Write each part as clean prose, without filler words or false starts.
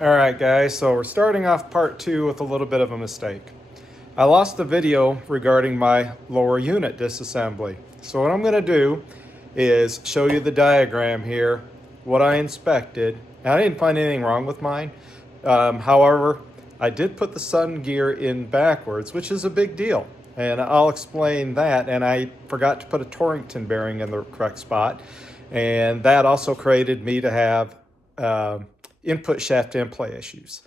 All right, guys, so we're starting off part 2 with a little bit of a mistake. I lost the video regarding my lower unit disassembly. So what I'm going to do is show you the diagram here, what I inspected. And I didn't find anything wrong with mine. However, I did put the sun gear in backwards, which is a big deal. And I'll explain that. And I forgot to put a Torrington bearing in the correct spot. And that also created me to have input shaft end play issues.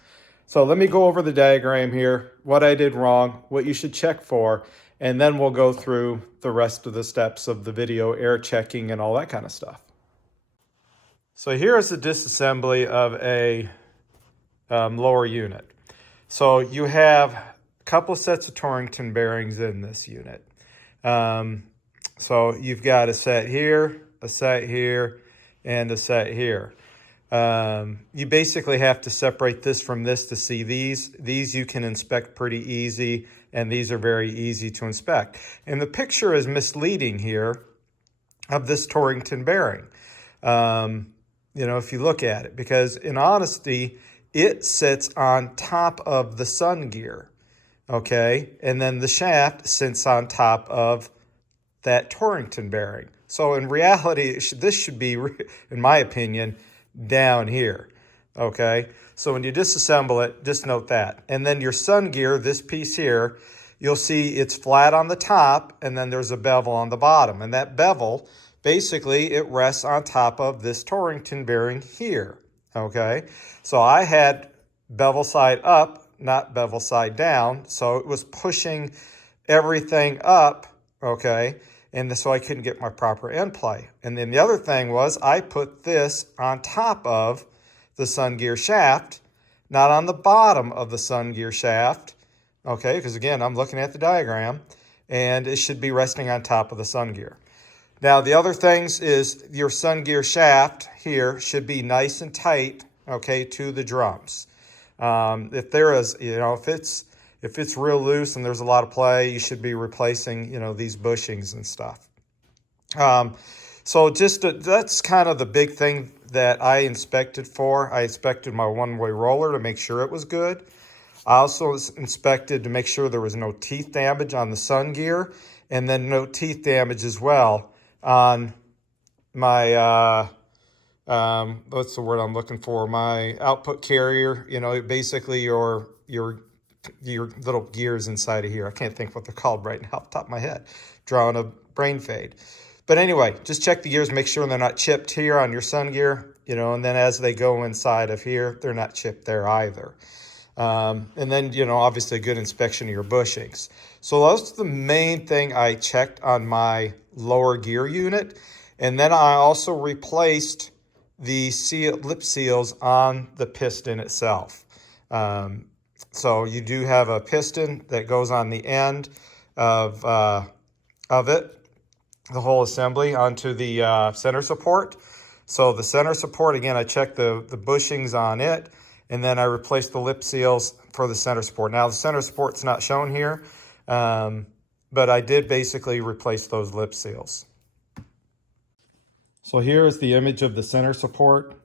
So let me go over the diagram here, what I did wrong, what you should check for, and then we'll go through the rest of the steps of the video, air checking and all that kind of stuff. So here's the disassembly of a lower unit. So you have a couple sets of Torrington bearings in this unit. So you've got a set here, a set here, and a set here. You basically have to separate this from this to see these. These you can inspect pretty easy, and these are very easy to inspect. And the picture is misleading here of this Torrington bearing. You know, if you look at it, because in honesty, it sits on top of the sun gear, okay? And then the shaft sits on top of that Torrington bearing. So in reality, this should be, in my opinion, down here, okay? So when you disassemble it, just note that. And then your sun gear, this piece here, you'll see it's flat on the top, and then there's a bevel on the bottom. And that bevel, basically, it rests on top of this Torrington bearing here, okay? So I had bevel side up, not bevel side down, so it was pushing everything up, okay? And so I couldn't get my proper end play. And then the other thing was I put this on top of the sun gear shaft, not on the bottom of the sun gear shaft, okay? Because again, I'm looking at the diagram, and it should be resting on top of the sun gear. Now, the other things is your sun gear shaft here should be nice and tight, okay, to the drums. If there is, you know, if it's real loose and there's a lot of play, you should be replacing, you know, these bushings and stuff. So that's kind of the big thing that I inspected for. I inspected my one-way roller to make sure it was good. I also inspected to make sure there was no teeth damage on the sun gear, and then no teeth damage as well on my, what's the word I'm looking for? My output carrier, you know, basically your little gears inside of here. I can't think what they're called right now off the top of my head. Drawing a brain fade. But anyway, just check the gears, make sure they're not chipped here on your sun gear, you know, and then as they go inside of here, they're not chipped there either. And then, you know, obviously a good inspection of your bushings. So that's the main thing I checked on my lower gear unit. And then I also replaced the lip seals on the piston itself. So you do have a piston that goes on the end of it, the whole assembly, onto the center support. So the center support, again, I checked the bushings on it, and then I replaced the lip seals for the center support. Now, the center support's not shown here, but I did basically replace those lip seals. So here is the image of the center support,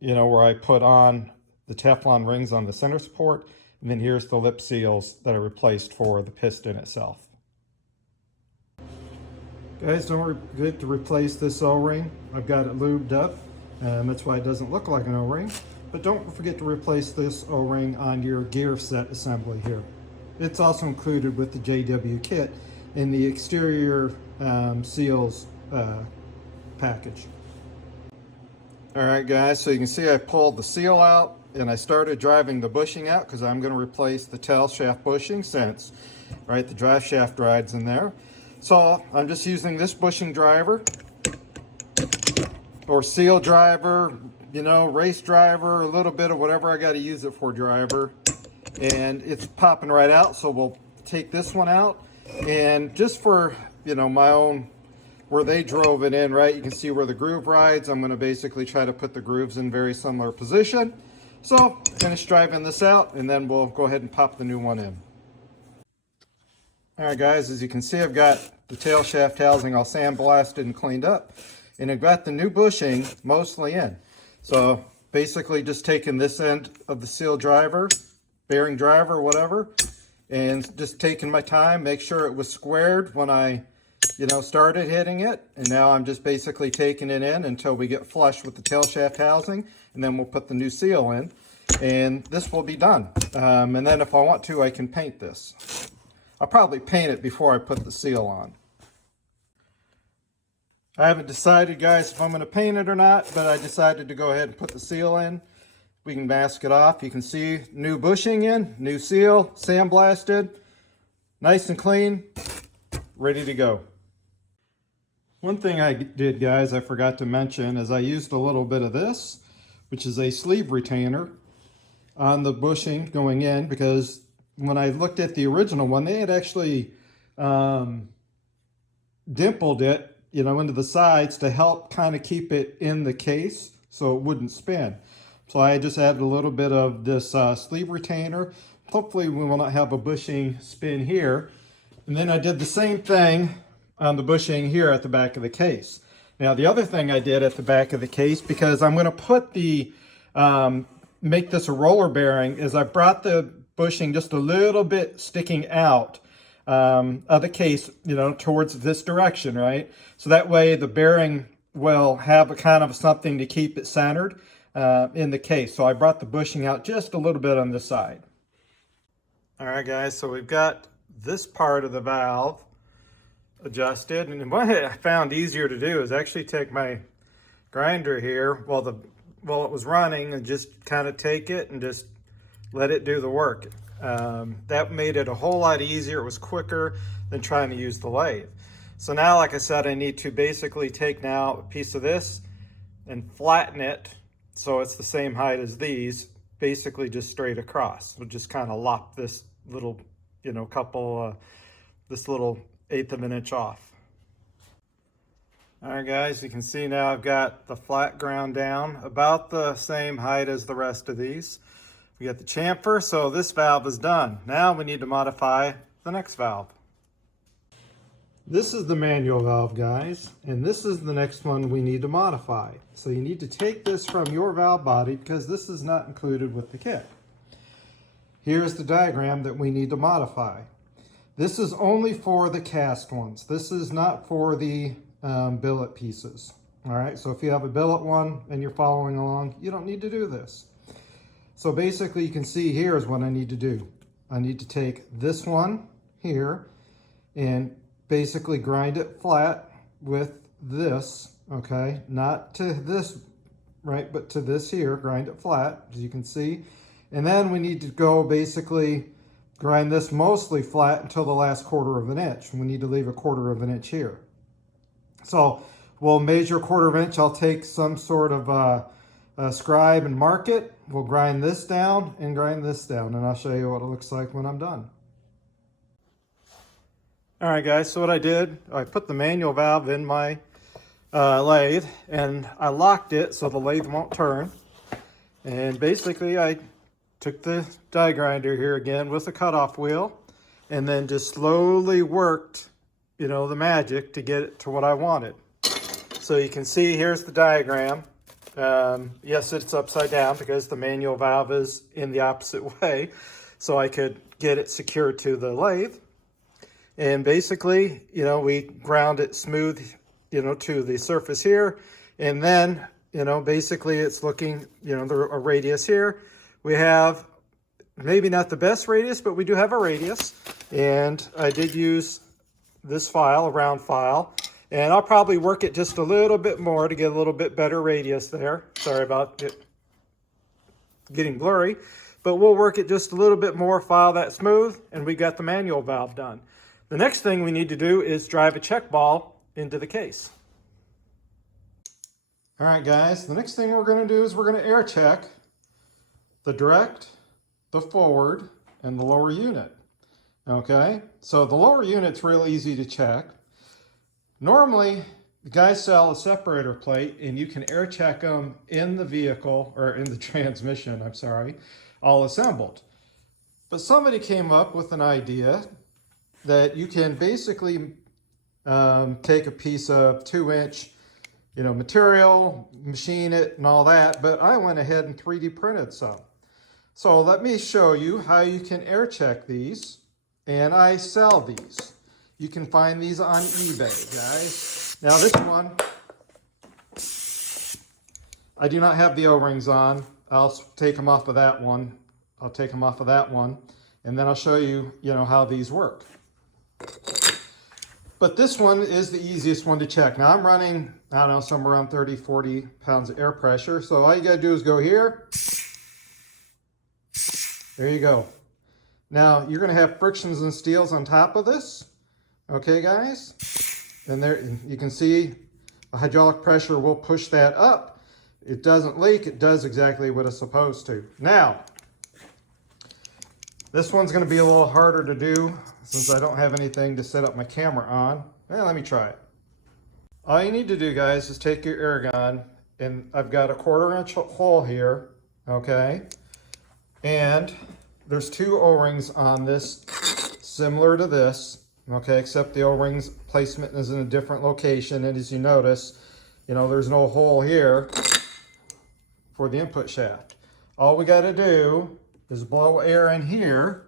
you know, where I put on the Teflon rings on the center support. And then here's the lip seals that are replaced for the piston itself. Guys, don't forget to replace this O-ring. I've got it lubed up. That's why it doesn't look like an O-ring. But don't forget to replace this O-ring on your gear set assembly here. It's also included with the JW kit in the exterior seals package. All right, guys, so you can see I pulled the seal out, and I started driving the bushing out because I'm going to replace the tail shaft bushing since, right, the drive shaft rides in there. So I'm just using this bushing driver or seal driver, you know, race driver, a little bit of whatever I got to use it for driver. And it's popping right out, so we'll take this one out. And just for, you know, my own, where they drove it in, right, you can see where the groove rides. I'm going to basically try to put the grooves in very similar position. So finish driving this out, and then we'll go ahead and pop the new one in. All right, guys, as you can see, I've got the tail shaft housing all sandblasted and cleaned up, and I've got the new bushing mostly in. So basically just taking this end of the seal driver, bearing driver, whatever, and just taking my time, make sure it was squared when I, started hitting it. And now I'm just basically taking it in until we get flush with the tail shaft housing, and then we'll put the new seal in, and this will be done. And then if I want to, I can paint this. I'll probably paint it before I put the seal on. I haven't decided, guys, if I'm going to paint it or not, but I decided to go ahead and put the seal in. We can mask it off. You can see new bushing in, new seal, sandblasted, nice and clean, ready to go. One thing I did, guys, I forgot to mention is I used a little bit of this, which is a sleeve retainer, on the bushing going in, because when I looked at the original one, they had actually dimpled it, into the sides to help kind of keep it in the case so it wouldn't spin. So I just added a little bit of this sleeve retainer. Hopefully we will not have a bushing spin here. And then I did the same thing on the bushing here at the back of the case. Now the other thing I did at the back of the case, because I'm going to put the, make this a roller bearing, is I brought the bushing just a little bit sticking out of the case, towards this direction, right? So that way the bearing will have a kind of something to keep it centered in the case. So I brought the bushing out just a little bit on this side. All right, guys, so we've got this part of the valve adjusted, and what I found easier to do is actually take my grinder here while it was running and just kind of take it and just let it do the work. That made it a whole lot easier. It was quicker than trying to use the lathe. So now, like I said, I need to basically take now a piece of this and flatten it so it's the same height as these, basically just straight across. We'll just kind of lop this little, this little 1/8 of an inch off. All right, guys, you can see now I've got the flat ground down about the same height as the rest of these. We got the chamfer, so this valve is done. Now we need to modify the next valve. This is the manual valve, guys, and this is the next one we need to modify. So you need to take this from your valve body because this is not included with the kit. Here's the diagram that we need to modify. This is only for the cast ones. This is not for the billet pieces. All right, so if you have a billet one and you're following along, you don't need to do this. So basically you can see here is what I need to do. I need to take this one here and basically grind it flat with this, okay? Not to this, right, but to this here, grind it flat, as you can see. And then we need to go basically grind this mostly flat until the last 1/4 of an inch. We need to leave a 1/4 of an inch here. So we'll measure 1/4 of an inch. I'll take some sort of a scribe and mark it. We'll grind this down and grind this down, and I'll show you what it looks like when I'm done. All right, guys, so what I did, I put the manual valve in my lathe, and I locked it so the lathe won't turn. And basically I took the die grinder here again with a cutoff wheel, and then just slowly worked, the magic to get it to what I wanted. So you can see here's the diagram. Yes, it's upside down because the manual valve is in the opposite way, so I could get it secured to the lathe. And basically, we ground it smooth, to the surface here. And then, basically it's looking, a radius here. We have maybe not the best radius, but we do have a radius. And I did use this file, a round file. And I'll probably work it just a little bit more to get a little bit better radius there. Sorry about it getting blurry. But we'll work it just a little bit more, file that smooth, and we got the manual valve done. The next thing we need to do is drive a check ball into the case. All right, guys, the next thing we're going to do is we're going to air check the direct, the forward, and the lower unit. Okay, so the lower unit's real easy to check. Normally, the guys sell a separator plate and you can air check them in the vehicle, or in the transmission, I'm sorry, all assembled. But somebody came up with an idea that you can basically take a piece of 2-inch material, machine it and all that, but I went ahead and 3D printed some. So let me show you how you can air check these, and I sell these. You can find these on eBay, guys. Now this one, I do not have the O-rings on. I'll take them off of that one. I'll take them off of that one, and then I'll show you, how these work. But this one is the easiest one to check. Now I'm running, I don't know, somewhere around 30, 40 pounds of air pressure. So all you gotta do is go here. There you go. Now you're gonna have frictions and steels on top of this. Okay, guys? And there you can see the hydraulic pressure will push that up. It doesn't leak, it does exactly what it's supposed to. Now, this one's gonna be a little harder to do since I don't have anything to set up my camera on. Let me try it. All you need to do, guys, is take your air gun, and I've got a 1/4-inch hole here, okay? And there's 2 O-rings on this, similar to this, okay, except the O-rings placement is in a different location, and as you notice, there's no hole here for the input shaft. All we gotta do is blow air in here,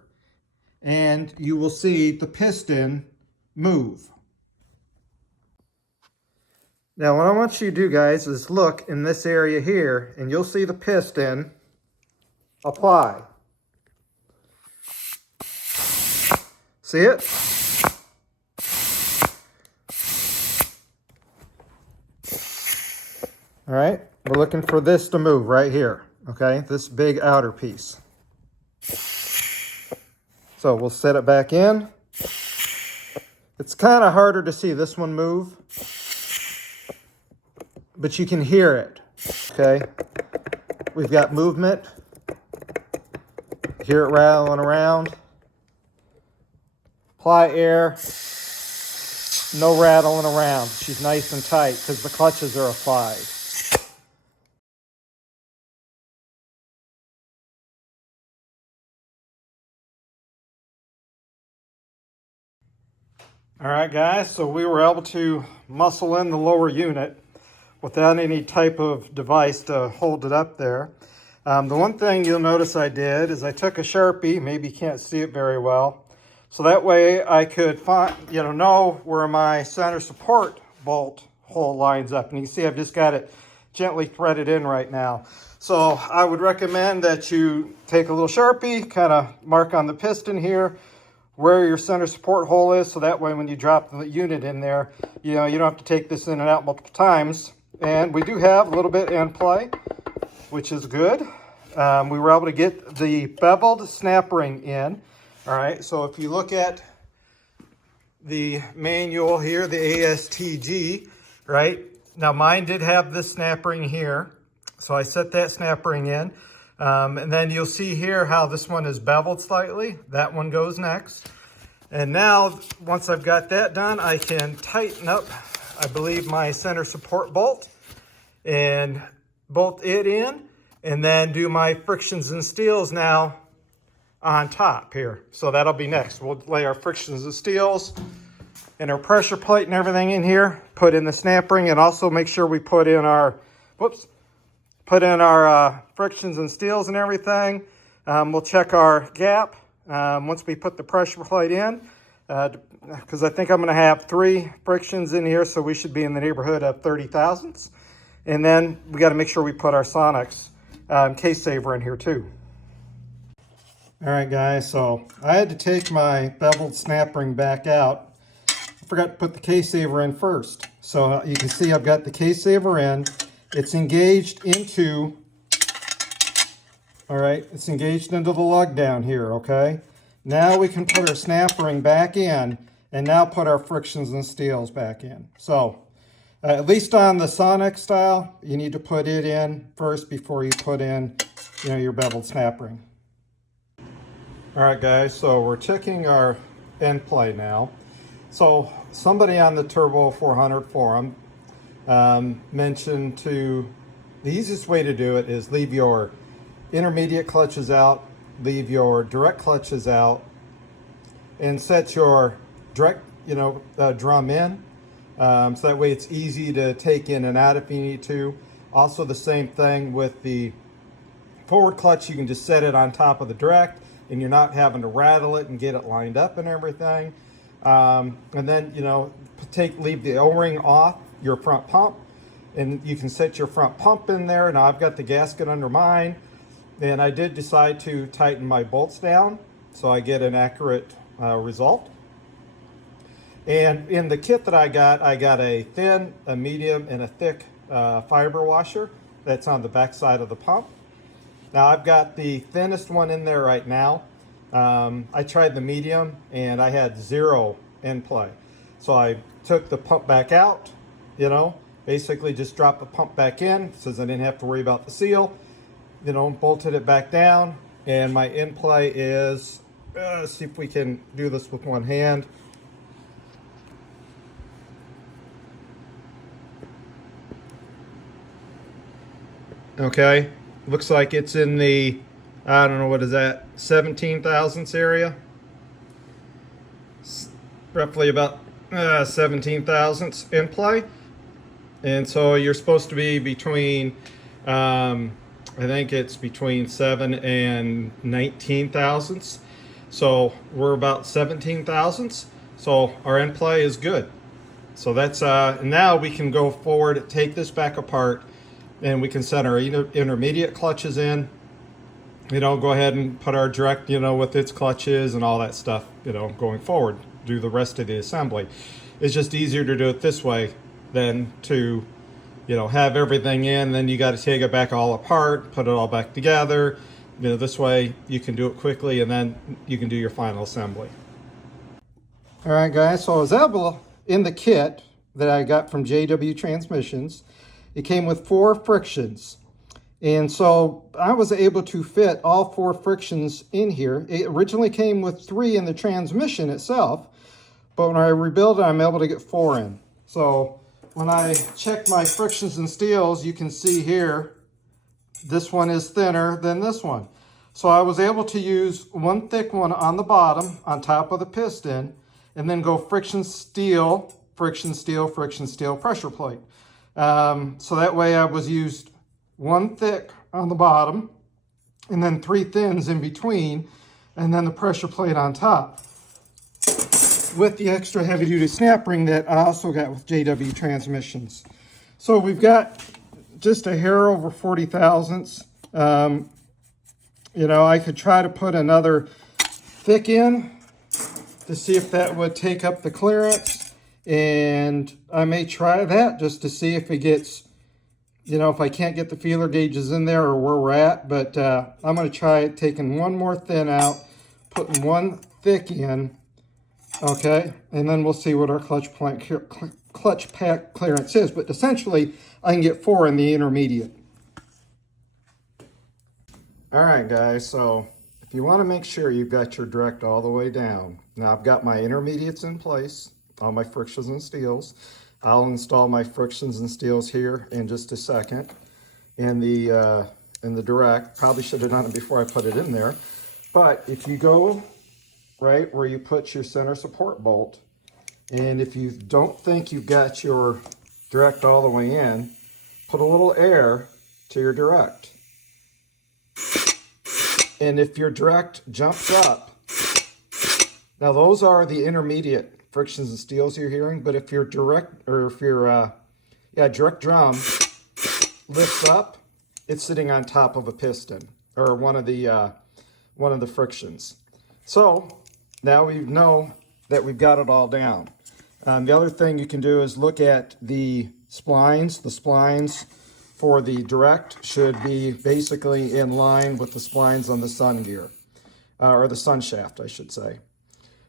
and you will see the piston move. Now what I want you to do, guys, is look in this area here, and you'll see the piston apply. See it? All right, we're looking for this to move right here, okay? This big outer piece. So we'll set it back in. It's kind of harder to see this one move, but you can hear it, okay? We've got movement. Hear it rattling around. Apply air. No rattling around. She's nice and tight because the clutches are applied. All right, guys, so we were able to muscle in the lower unit without any type of device to hold it up there. The one thing you'll notice I did is I took a Sharpie, maybe you can't see it very well, so that way I could find, know where my center support bolt hole lines up. And you can see I've just got it gently threaded in right now. So I would recommend that you take a little Sharpie, kind of mark on the piston here where your center support hole is, so that way when you drop the unit in there, you don't have to take this in and out multiple times. And we do have a little bit in play, which is good. We were able to get the beveled snap ring in. All right, so if you look at the manual here, the ASTG, right? Now mine did have this snap ring here, so I set that snap ring in. And then you'll see here how this one is beveled slightly. That one goes next. And now, once I've got that done, I can tighten up, I believe, my center support bolt and bolt it in, and then do my frictions and steels now on top here. So that'll be next. We'll lay our frictions and steels and our pressure plate and everything in here, put in the snap ring, and also make sure we put in our, frictions and steels and everything. We'll check our gap once we put the pressure plate in, because I think I'm going to have 3 frictions in here, so we should be in the neighborhood of 30 thousandths. And then we got to make sure we put our Sonics case saver in here too. All right, guys, so I had to take my beveled snap ring back out. I forgot to put the case saver in first. So you can see I've got the case saver in. It's engaged into, all right, it's engaged into the lug down here, okay? Now we can put our snap ring back in and now put our frictions and steels back in. So at least on the Sonic style, you need to put it in first before you put in, your beveled snap ring. All right, guys, so we're checking our end play now. So somebody on the Turbo 400 forum mentioned the easiest way to do it is leave your intermediate clutches out, leave your direct clutches out, and set your direct, drum in, So that way it's easy to take in and out if you need to. Also the same thing with the forward clutch, you can just set it on top of the direct and you're not having to rattle it and get it lined up and everything. And then, you know, leave the O-ring off your front pump, and you can set your front pump in there. Now I've got the gasket under mine, and I did decide to tighten my bolts down so I get an accurate result. And in the kit that I got a thin, a medium, and a thick fiber washer that's on the back side of the pump. Now I've got the thinnest one in there right now. I tried the medium and I had 0 in play. So I took the pump back out, you know, basically just dropped the pump back in so I didn't have to worry about the seal, you know, bolted it back down, and my in play is, let's see if we can do this with one hand. Okay, looks like it's in the, I don't know, what is that, 17 thousandths area? Roughly about 17 thousandths in play. And so you're supposed to be between, I think it's between 7 and 19 thousandths. So we're about 17 thousandths. So our end play is good. So that's, now we can go forward, take this back apart, and we can set our intermediate clutches in, you know, go ahead and put our direct, you know, with its clutches and all that stuff, you know, going forward, do the rest of the assembly. It's just easier to do it this way than to, you know, have everything in, then you got to take it back all apart, put it all back together. You know, this way you can do it quickly and then you can do your final assembly. All right, guys, so I was able, in the kit that I got from JW Transmissions, it came with 4 frictions. And so I was able to fit all 4 frictions in here. It originally came with 3 in the transmission itself, but when I rebuild it, I'm able to get 4 in. So when I check my frictions and steels, you can see here, this one is thinner than this one. So I was able to use one thick one on the bottom, on top of the piston, and then go friction steel, friction steel, friction steel pressure plate. So that way I was used one thick on the bottom and then 3 thins in between, and then the pressure plate on top with the extra heavy duty snap ring that I also got with JW Transmissions. So we've got just a hair over 40 thousandths. You know, I could try to put another thick in to see if that would take up the clearance. And I may try that just to see if it gets, you know, if I can't get the feeler gauges in there or where we're at. But I'm going to try taking one more thin out, putting one thick in, okay? And then we'll see what our clutch pack clearance is. But essentially, I can get 4 in the intermediate. All right, guys, so if you want to make sure you've got your direct all the way down, now I've got my intermediates in place, all my frictions and steels. I'll install my frictions and steels here in just a second. In the direct, probably should have done it before I put it in there. But if you go right where you put your center support bolt, and if you don't think you've got your direct all the way in, put a little air to your direct. And if your direct jumps up, now those are the intermediate frictions and steels you're hearing, but if your direct, or if your direct drum lifts up, it's sitting on top of a piston or one of the frictions. So now we know that we've got it all down. The other thing you can do is look at the splines. The splines for the direct should be basically in line with the splines on the sun gear, or the sun shaft, I should say.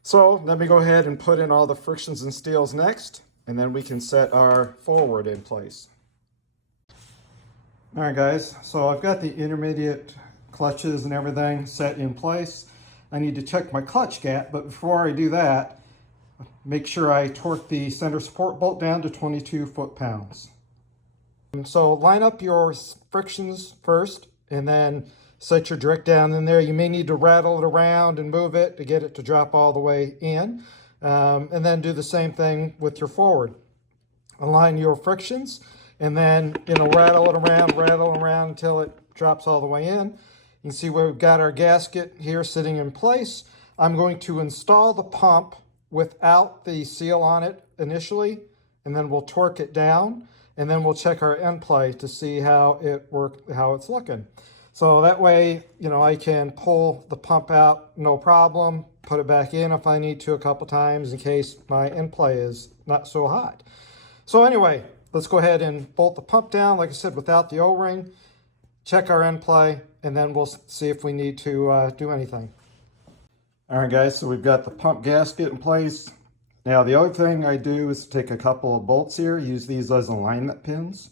So let me go ahead and put in all the frictions and steels next, and then we can set our forward in place. All right, guys, so I've got the intermediate clutches and everything set in place. I need to check my clutch gap, but before I do that, make sure I torque the center support bolt down to 22 foot-pounds. So line up your frictions first, and then set your direct down in there. You may need to rattle it around and move it to get it to drop all the way in. And then do the same thing with your forward. align your frictions, and then rattle it around until it drops all the way in. You can see where we've got our gasket here sitting in place. I'm going to install the pump without the seal on it initially, and then we'll torque it down, and then we'll check our end play to see how it's looking. So that way, I can pull the pump out, no problem, put it back in if I need to a couple times in case my end play is not so hot. So anyway, let's go ahead and bolt the pump down, like I said, without the O-ring, check our end play, and then we'll see if we need to do anything. All right, guys, so we've got the pump gasket in place. Now, the other thing I do is take a couple of bolts here, use these as alignment pins.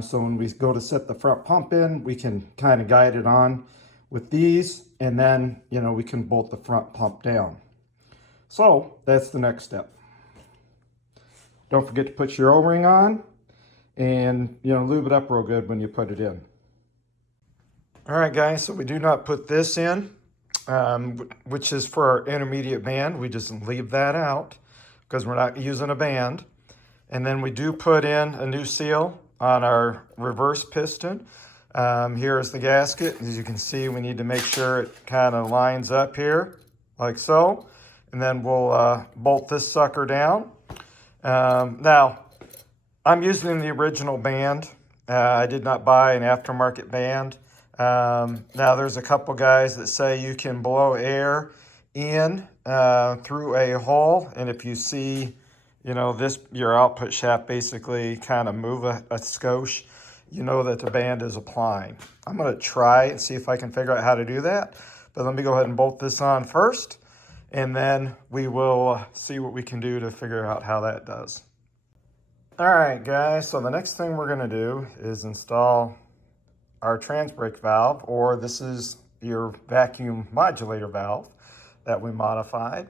So when we go to set the front pump in, we can kind of guide it on with these, and then, we can bolt the front pump down. So that's the next step. Don't forget to put your O-ring on and, lube it up real good when you put it in. All right, guys, so we do not put this in, which is for our intermediate band. We just leave that out because we're not using a band. And then we do put in a new seal on our reverse piston. Here is the gasket. As you can see, we need to make sure it kind of lines up here, like so. And then we'll bolt this sucker down. Now, I'm using the original band. I did not buy an aftermarket band. Now, there's a couple guys that say you can blow air in through a hole. And if you see, your output shaft basically kind of move a skosh, that the band is applying. I'm going to try and see if I can figure out how to do that. But let me go ahead and bolt this on first, and then we will see what we can do to figure out how that does. All right, guys, so the next thing we're going to do is install our trans brake valve, or this is your vacuum modulator valve that we modified.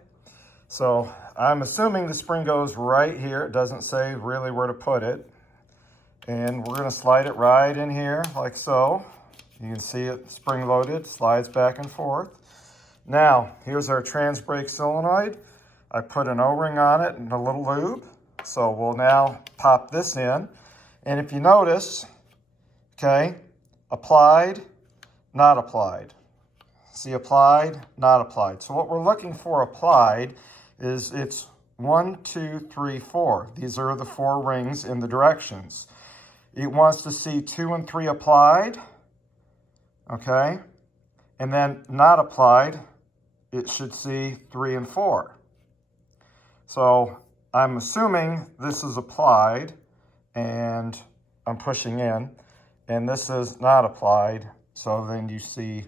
So I'm assuming the spring goes right here. It doesn't say really where to put it. And we're going to slide it right in here like so. You can see it spring loaded, slides back and forth. Now, here's our trans brake solenoid. I put an O-ring on it and a little lube. So we'll now pop this in. And if you notice, okay, applied, not applied. See, applied, not applied. So what we're looking for applied is it's 1, 2, 3, 4. These are the 4 rings in the directions. It wants to see 2 and 3 applied, okay? And then not applied, it should see 3 and 4. So I'm assuming this is applied, and I'm pushing in, and this is not applied, so then you see,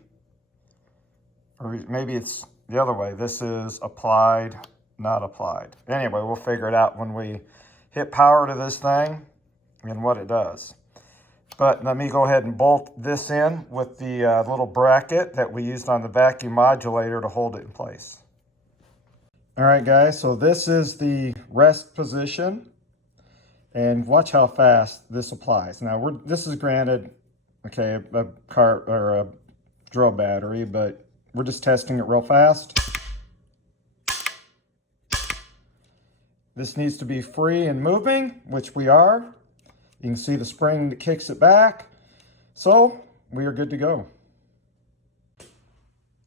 or maybe it's the other way. This is applied, not applied. Anyway, we'll figure it out when we hit power to this thing and what it does. But let me go ahead and bolt this in with the little bracket that we used on the vacuum modulator to hold it in place. All right, guys, so this is the rest position, and watch how fast this applies. Now, this is granted, okay, a car or a drill battery, but we're just testing it real fast. This needs to be free and moving, which we are. You can see the spring that kicks it back. So we are good to go.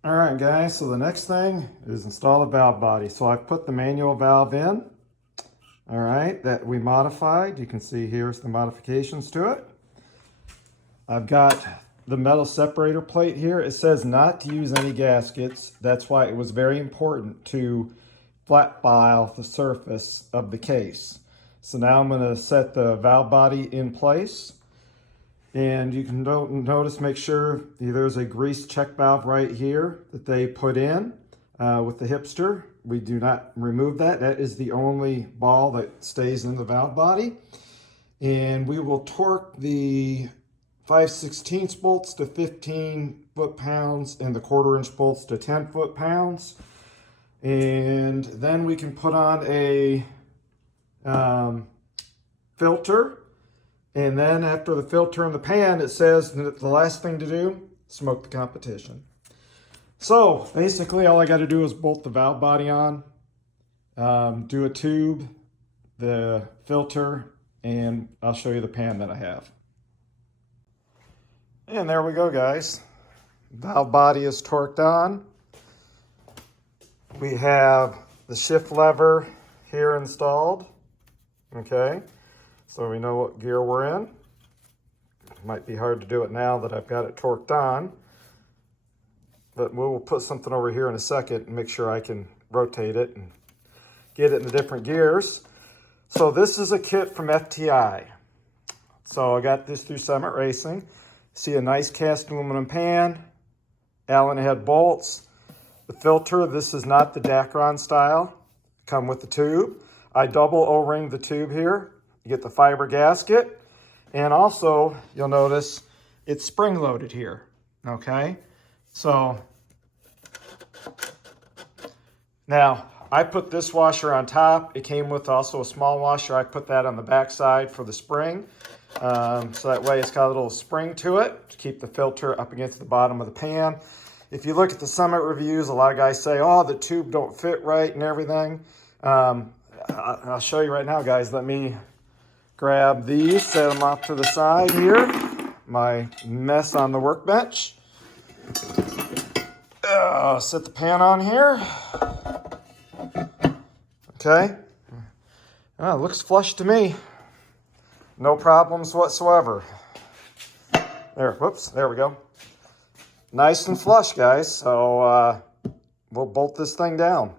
All right, guys, so the next thing is install the valve body. So I've put the manual valve in, all right, that we modified. You can see here's the modifications to it. I've got the metal separator plate here. It says not to use any gaskets. That's why it was very important to flat file the surface of the case. So now I'm going to set the valve body in place, and you can notice, make sure there's a grease check valve right here that they put in with the Hipster. We do not remove that. That is the only ball that stays in the valve body. And we will torque the 5/16 bolts to 15 foot-pounds and the 1/4 inch bolts to 10 foot-pounds. And then we can put on a filter, and then after the filter in the pan, it says that the last thing to do, smoke the competition. So basically all I got to do is bolt the valve body on, do a tube, the filter, and I'll show you the pan that I have. And there we go, guys. Valve body is torqued on. We have the shift lever here installed. Okay, so we know what gear we're in. It might be hard to do it now that I've got it torqued on, but we'll put something over here in a second and make sure I can rotate it and get it in the different gears. So this is a kit from FTI. So I got this through Summit Racing. See a nice cast aluminum pan, Allen head bolts. The filter, this is not the Dacron style, come with the tube. I double O-ring the tube here. You get the fiber gasket. And also, you'll notice it's spring loaded here, okay? So, now, I put this washer on top. It came with also a small washer. I put that on the back side for the spring. So that way it's got a little spring to it to keep the filter up against the bottom of the pan. If you look at the Summit reviews, a lot of guys say, oh, the tube don't fit right and everything. I'll show you right now, guys. Let me grab these, set them off to the side here. My mess on the workbench. Set the pan on here. Okay. Oh, it looks flush to me. No problems whatsoever. There, whoops, there we go. Nice and flush, guys. So we'll bolt this thing down.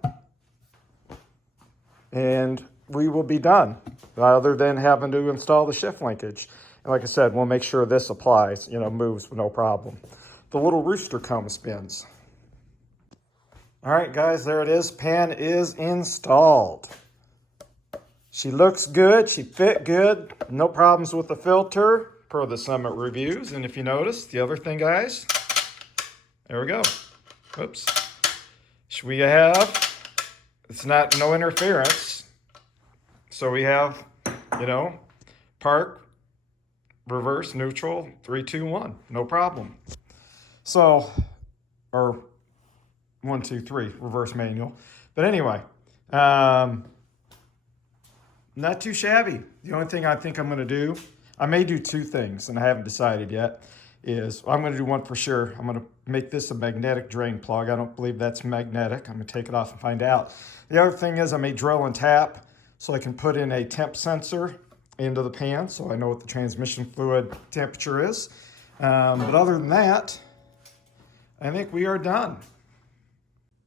And we will be done, other than having to install the shift linkage. And like I said, we'll make sure this applies, moves with no problem. The little rooster comb spins. All right, guys, there it is. Pan is installed. She looks good. She fit good. No problems with the filter per the Summit reviews. And if you notice, the other thing, guys, there we go. Whoops. We have, it's not no interference. So we have, park, reverse, neutral, 3, 2, 1. No problem. So, or 1, 2, 3, reverse manual. But anyway, not too shabby. The only thing I think I'm going to do, I may do two things, and I haven't decided yet, is I'm going to do one for sure. I'm going to make this a magnetic drain plug. I don't believe that's magnetic. I'm going to take it off and find out. The other thing is I may drill and tap so I can put in a temp sensor into the pan so I know what the transmission fluid temperature is. But other than that, I think we are done.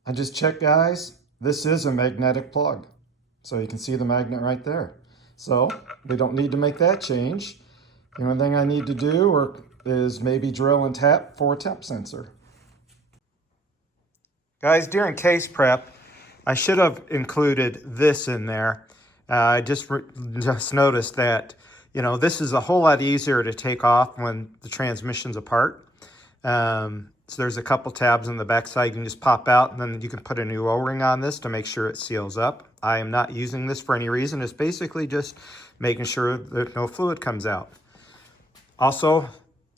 I just checked, guys. This is a magnetic plug. So you can see the magnet right there. So we don't need to make that change. The only thing I need to do is maybe drill and tap for a temp sensor. Guys, during case prep, I should have included this in there. I just noticed that, this is a whole lot easier to take off when the transmission's apart. So there's a couple tabs on the back side you can just pop out, and then you can put a new O-ring on this to make sure it seals up. I am not using this for any reason. It's basically just making sure that no fluid comes out. Also,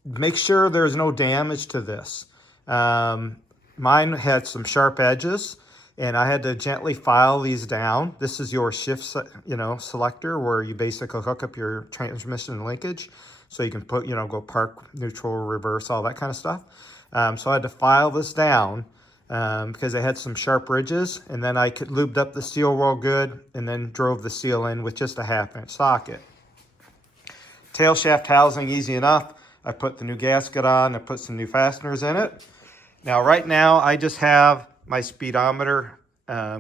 make sure there's no damage to this. Mine had some sharp edges, and I had to gently file these down. This is your shift, selector where you basically hook up your transmission linkage. So you can put, go park, neutral, reverse, all that kind of stuff. So I had to file this down because I had some sharp ridges, and then I lubed up the seal real good and then drove the seal in with just a 1/2-inch socket. Tail shaft housing, easy enough. I put the new gasket on, I put some new fasteners in it. Now, right now, I just have my speedometer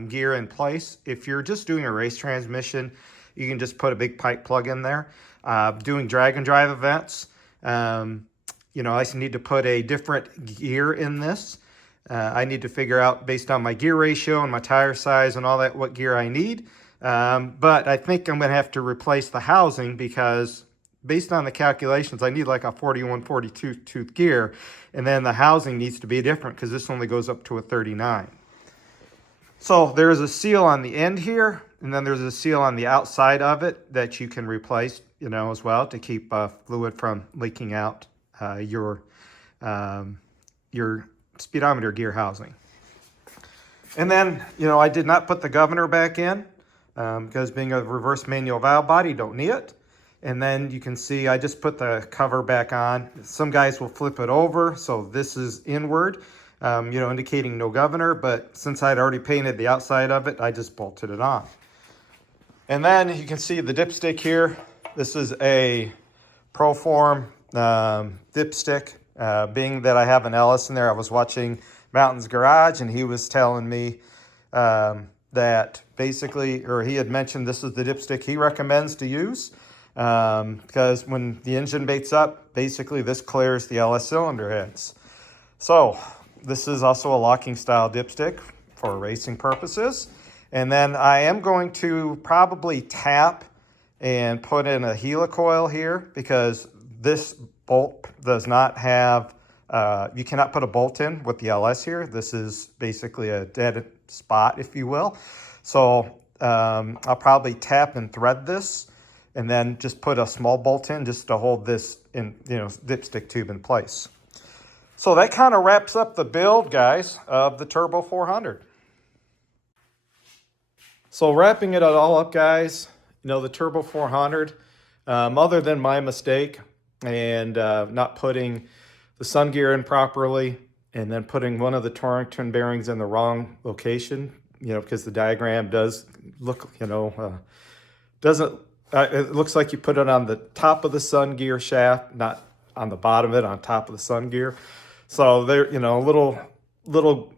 gear in place. If you're just doing a race transmission, you can just put a big pipe plug in there. Doing drag and drive events, I need to put a different gear in this. I need to figure out, based on my gear ratio and my tire size and all that, what gear I need. But I think I'm going to have to replace the housing because based on the calculations, I need like a 41, 42 tooth gear. And then the housing needs to be different because this only goes up to a 39. So there's a seal on the end here, and then there's a seal on the outside of it that you can replace, as well to keep fluid from leaking out your speedometer gear housing. And then, I did not put the governor back in because being a reverse manual valve body, don't need it. And then you can see I just put the cover back on. Some guys will flip it over, so this is inward, indicating no governor, but since I'd already painted the outside of it, I just bolted it on. And then you can see the dipstick here. This is a Proform dipstick. Being that I have an Ellis in there, I was watching Mountain's Garage, and he was telling me that basically, or he had mentioned this is the dipstick he recommends to use. Because when the engine baits up, basically this clears the LS cylinder heads. So this is also a locking style dipstick for racing purposes. And then I am going to probably tap and put in a helicoil here, because this bolt does not have, you cannot put a bolt in with the LS here. This is basically a dead spot, if you will. So I'll probably tap and thread this, and then just put a small bolt in just to hold this in, dipstick tube in place. So that kind of wraps up the build, guys, of the Turbo 400. So wrapping it all up, guys, the Turbo 400, other than my mistake and not putting the sun gear in properly, and then putting one of the Torrington bearings in the wrong location, because the diagram does look, doesn't, it looks like you put it on the top of the sun gear shaft, not on the bottom of it, on top of the sun gear. So there, a little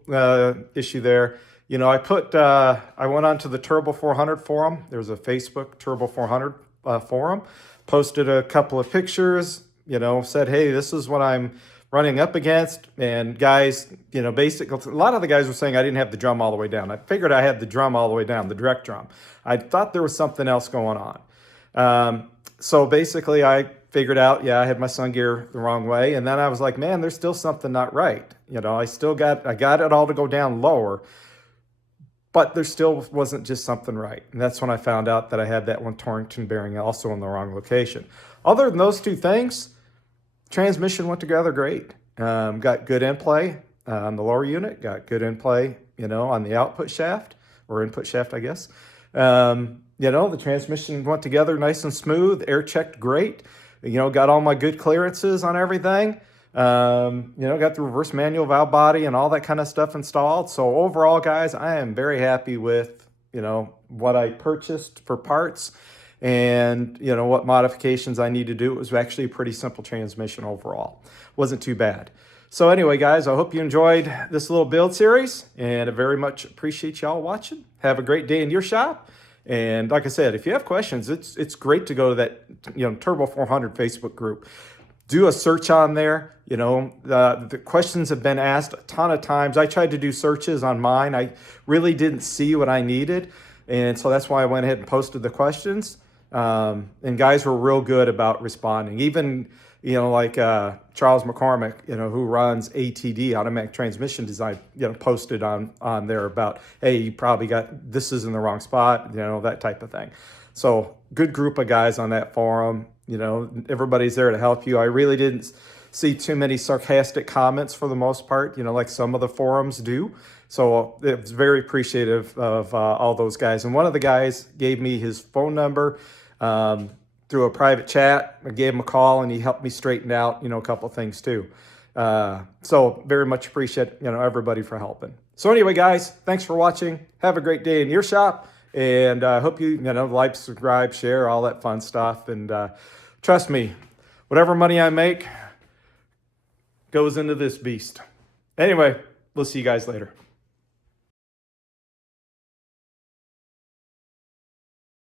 issue there. I went onto the Turbo 400 forum. There's a Facebook Turbo 400 forum, posted a couple of pictures, said, hey, this is what I'm running up against. And guys, basically, a lot of the guys were saying I didn't have the drum all the way down. I figured I had the drum all the way down, the direct drum. I thought there was something else going on. So basically I figured out, I had my sun gear the wrong way. And then I was like, man, there's still something not right. I got it all to go down lower, but there still wasn't just something right. And that's when I found out that I had that one Torrington bearing also in the wrong location. Other than those two things, transmission went together great. Got good in play on the lower unit, got good in play, on the output shaft, or input shaft, I guess. The transmission went together nice and smooth, air checked great, got all my good clearances on everything. Got the reverse manual valve body and all that kind of stuff installed. So overall, guys, I am very happy with, what I purchased for parts and, what modifications I need to do. It was actually a pretty simple transmission overall. Wasn't too bad. So anyway, guys, I hope you enjoyed this little build series, and I very much appreciate y'all watching. Have a great day in your shop. And like I said, if you have questions, it's great to go to that, Turbo 400 Facebook group. Do a search on there. The questions have been asked a ton of times. I tried to do searches on mine. I really didn't see what I needed. And so that's why I went ahead and posted the questions. And guys were real good about responding. Even, like Charles McCormick, who runs ATD, Automatic Transmission Design, posted on there about, hey, you probably got, this is in the wrong spot, that type of thing. So good group of guys on that forum. Everybody's there to help you. I really didn't see too many sarcastic comments for the most part, like some of the forums do. So it's very appreciative of all those guys. And one of the guys gave me his phone number through a private chat. I gave him a call, and he helped me straighten out, a couple things too. So very much appreciate, everybody for helping. So anyway, guys, thanks for watching. Have a great day in your shop. And I hope you, like, subscribe, share, all that fun stuff. And trust me, whatever money I make goes into this beast. Anyway, we'll see you guys later.